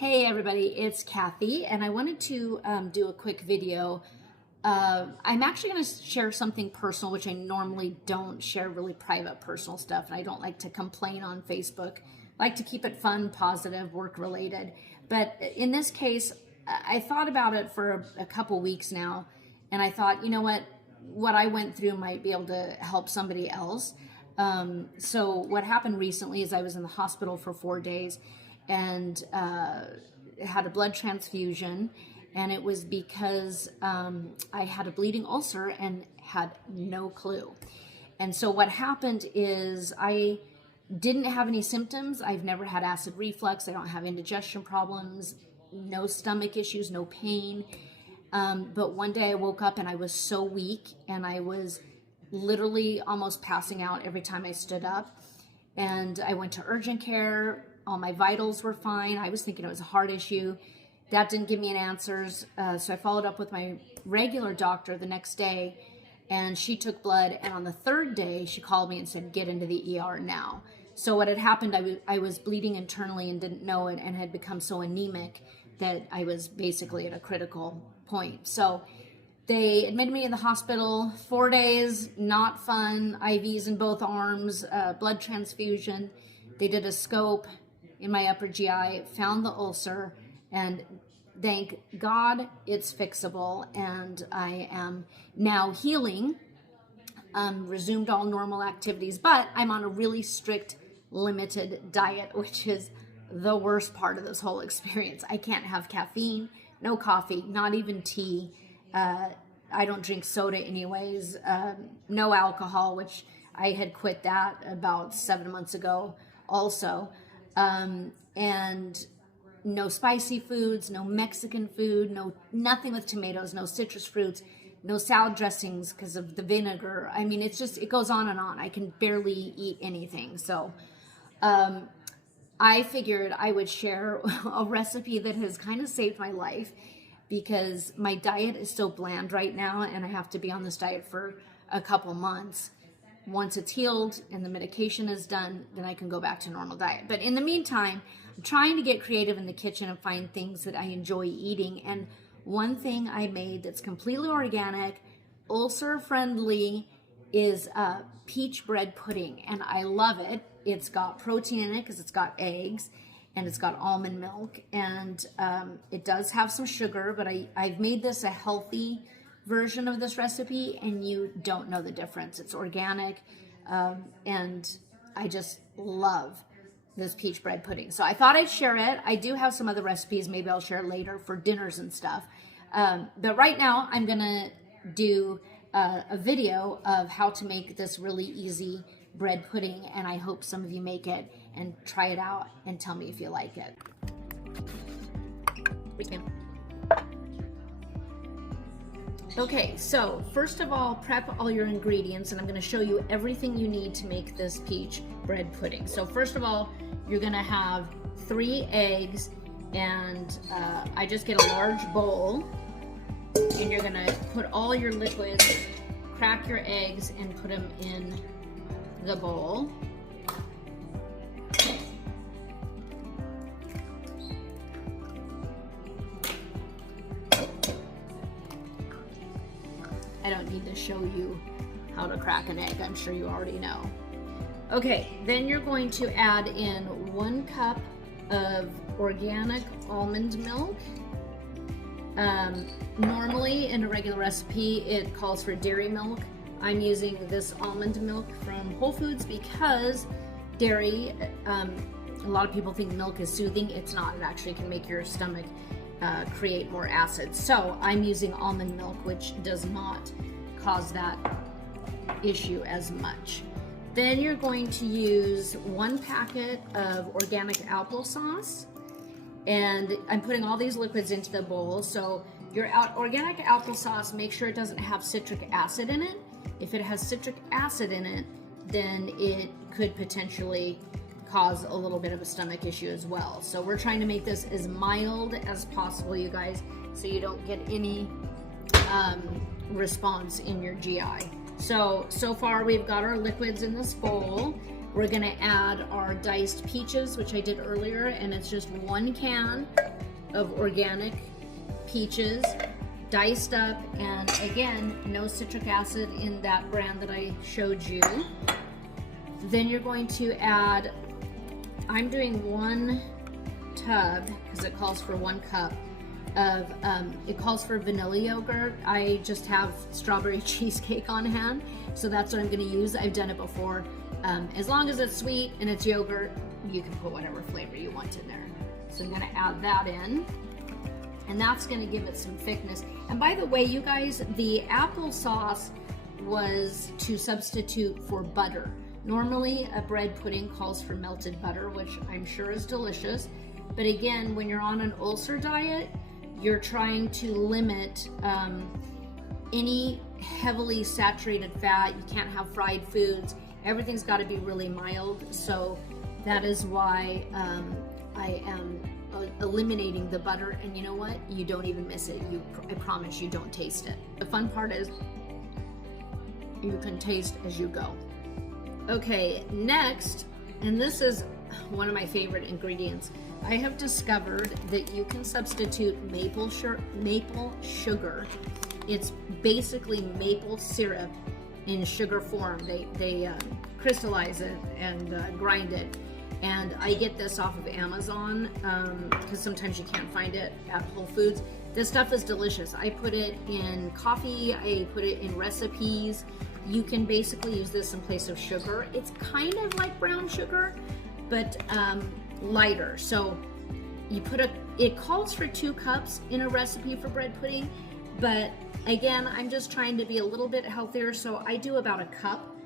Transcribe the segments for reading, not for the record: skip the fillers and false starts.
Hey everybody, it's Cathy, and I wanted to do a quick video. I'm actually going to share something personal, which I normally don't share, really private personal stuff, and I don't like to complain on Facebook. I like to keep it fun, positive, work related. But in this case, I thought about it for a couple weeks now, and I thought, you know what I went through might be able to help somebody else. So what happened recently is I was in the hospital for 4 days and had a blood transfusion, and it was because I had a bleeding ulcer and had no clue. And so what happened is I didn't have any symptoms. I've never had acid reflux. I don't have indigestion problems, no stomach issues, no pain. But one day I woke up and I was so weak, and I was literally almost passing out every time I stood up. And I went to urgent care. All my vitals were fine. I was thinking it was a heart issue. That didn't give me any answers. So I followed up with my regular doctor the next day, and she took blood. And on the third day, she called me and said, get into the ER now. So what had happened, I was bleeding internally and didn't know it, and had become so anemic that I was basically at a critical point. So they admitted me in the hospital, 4 days, not fun, IVs in both arms, blood transfusion. They did a scope in my upper GI, found the ulcer, and thank God it's fixable, and I am now healing, resumed all normal activities, but I'm on a really strict, limited diet, which is the worst part of this whole experience. I can't have caffeine, no coffee, not even tea. I don't drink soda anyways, no alcohol, which I had quit that about 7 months ago also. And no spicy foods, no Mexican food, nothing with tomatoes, no citrus fruits, no salad dressings because of the vinegar. I mean, it goes on and on. I can barely eat anything. So, I figured I would share a recipe that has kind of saved my life, because my diet is so bland right now, and I have to be on this diet for a couple months. Once it's healed and the medication is done, then I can go back to normal diet. But in the meantime, I'm trying to get creative in the kitchen and find things that I enjoy eating. And one thing I made that's completely organic, ulcer friendly, is peach bread pudding. And I love it. It's got protein in it because it's got eggs, and it's got almond milk, and it does have some sugar, but I've made this a healthy version of this recipe, and you don't know the difference. It's organic, and I just love this peach bread pudding. So I thought I'd share it. I do have some other recipes. Maybe I'll share later for dinners and stuff. But right now I'm gonna do a video of how to make this really easy bread pudding, and I hope some of you make it and try it out and tell me if you like it. Okay, so first of all, prep all your ingredients, and I'm going to show you everything you need to make this peach bread pudding. So first of all, you're going to have 3 eggs, and I just get a large bowl, and you're going to put all your liquids, crack your eggs, and put them in the bowl. I don't need to show you how to crack an egg. I'm sure you already know. Okay, then you're going to add in 1 cup of organic almond milk. Normally in a regular recipe, it calls for dairy milk. I'm using this almond milk from Whole Foods because dairy, a lot of people think milk is soothing. It's not. It actually can make your stomach create more acid. So I'm using almond milk, which does not cause that issue as much. Then you're going to use 1 packet of organic applesauce, and I'm putting all these liquids into the bowl. So your organic applesauce, make sure it doesn't have citric acid in it. If it has citric acid in it, then it could potentially cause a little bit of a stomach issue as well. So we're trying to make this as mild as possible, you guys, so you don't get any response in your GI. So far we've got our liquids in this bowl. We're gonna add our diced peaches, which I did earlier, and it's just 1 can of organic peaches, diced up, and again, no citric acid in that brand that I showed you. Then you're going to add, I'm doing 1 tub, because it calls for 1 cup of, it calls for vanilla yogurt. I just have strawberry cheesecake on hand, so that's what I'm gonna use. I've done it before. As long as it's sweet and it's yogurt, you can put whatever flavor you want in there. So I'm gonna add that in, and that's gonna give it some thickness. And by the way, you guys, the applesauce was to substitute for butter. Normally a bread pudding calls for melted butter, which I'm sure is delicious. But again, when you're on an ulcer diet, you're trying to limit any heavily saturated fat. You can't have fried foods. Everything's got to be really mild, so that is why I am eliminating the butter. And you know what? You don't even miss it. I promise you don't taste it. The fun part is you can taste as you go. Okay, next, and this is one of my favorite ingredients. I have discovered that you can substitute maple sugar. It's basically maple syrup in sugar form. They crystallize it and grind it, and I get this off of Amazon because sometimes you can't find it at Whole Foods. This stuff is delicious. I put it in coffee, I put it in recipes. You can basically use this in place of sugar. It's kind of like brown sugar, but lighter. So you put it calls for 2 cups in a recipe for bread pudding, but again, I'm just trying to be a little bit healthier, so I do about 1 cup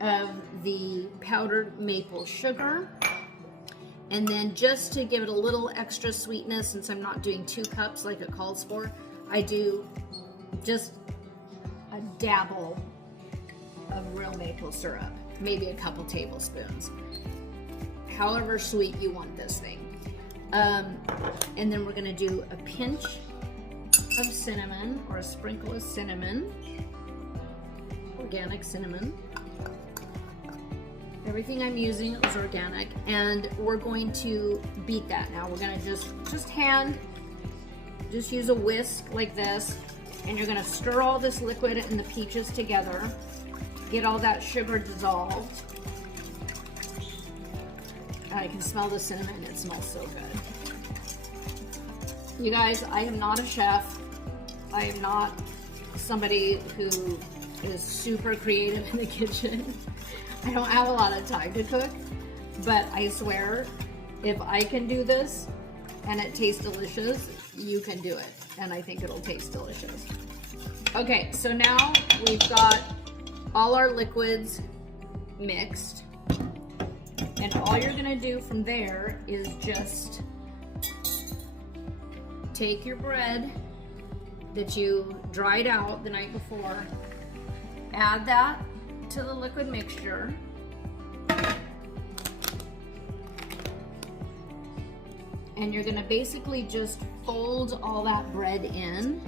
of the powdered maple sugar. And then just to give it a little extra sweetness, since I'm not doing 2 cups like it calls for, I do just a dabble of real maple syrup, maybe a couple tablespoons, however sweet you want this thing. And then we're gonna do a pinch of cinnamon, or a sprinkle of cinnamon, organic cinnamon. Everything I'm using is organic, and we're going to beat that now. We're gonna just use a whisk like this, and you're gonna stir all this liquid and the peaches together, get all that sugar dissolved. I can smell the cinnamon, it smells so good. You guys, I am not a chef. I am not somebody who is super creative in the kitchen. I don't have a lot of time to cook, but I swear, if I can do this and it tastes delicious, you can do it. And I think it'll taste delicious. Okay, so now we've got all our liquids mixed. And all you're gonna do from there is just take your bread that you dried out the night before, add that to the liquid mixture, and you're gonna basically just fold all that bread in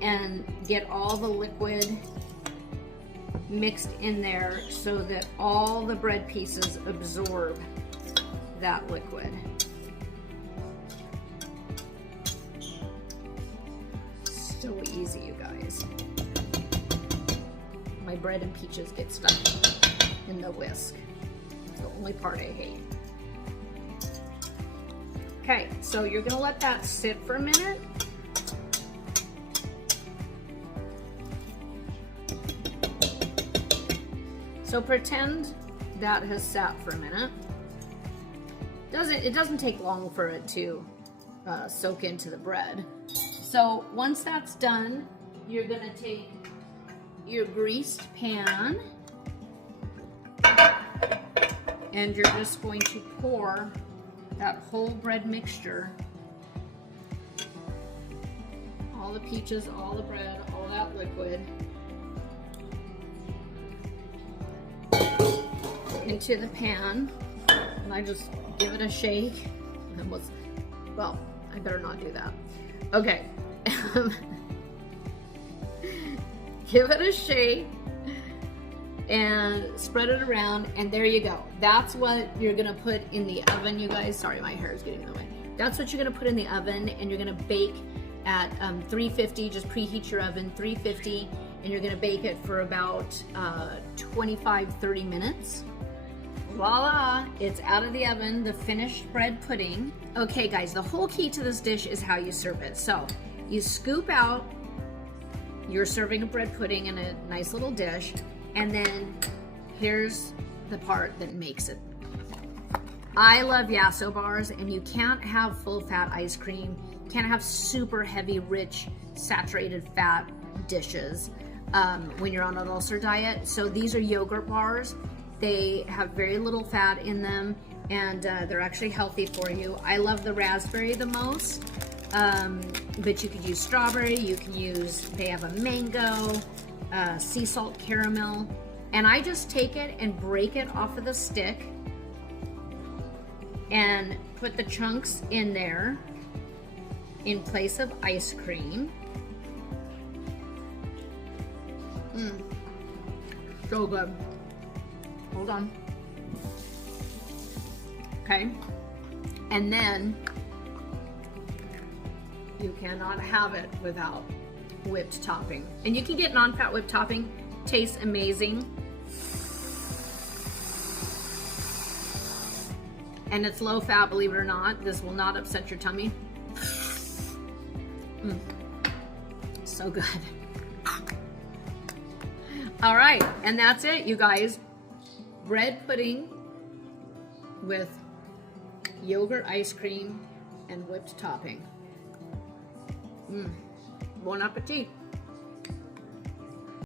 and get all the liquid mixed in there so that all the bread pieces absorb that liquid. So easy, you guys. My bread and peaches get stuck in the whisk. It's the only part I hate. Okay, so you're gonna let that sit for a minute. So pretend that has sat for a minute. It doesn't take long for it to soak into the bread. So once that's done, you're gonna take your greased pan and you're just going to pour that whole bread mixture, all the peaches, all the bread, all that liquid, into the pan, and I just give it a shake. Well, I better not do that. Okay. Give it a shake, and spread it around, and there you go. That's what you're gonna put in the oven, you guys. Sorry, my hair is getting in the way. That's what you're gonna put in the oven, and you're gonna bake at 350. Just preheat your oven, 350, and you're gonna bake it for about 25-30 minutes. Voila, it's out of the oven, the finished bread pudding. Okay guys, the whole key to this dish is how you serve it. So you scoop out, you're serving a bread pudding in a nice little dish, and then here's the part that makes it. I love Yasso bars, and you can't have full fat ice cream, can't have super heavy, rich, saturated fat dishes when you're on an ulcer diet. So these are yogurt bars. They have very little fat in them, and they're actually healthy for you. I love the raspberry the most, but you could use strawberry, you can use, they have a mango, sea salt caramel, and I just take it and break it off of the stick and put the chunks in there in place of ice cream. So good. Hold on. Okay. And then you cannot have it without whipped topping. And you can get non-fat whipped topping. Tastes amazing. And it's low fat, believe it or not. This will not upset your tummy. So good. All right, and that's it, you guys. Bread pudding with yogurt ice cream and whipped topping. Bon appetit.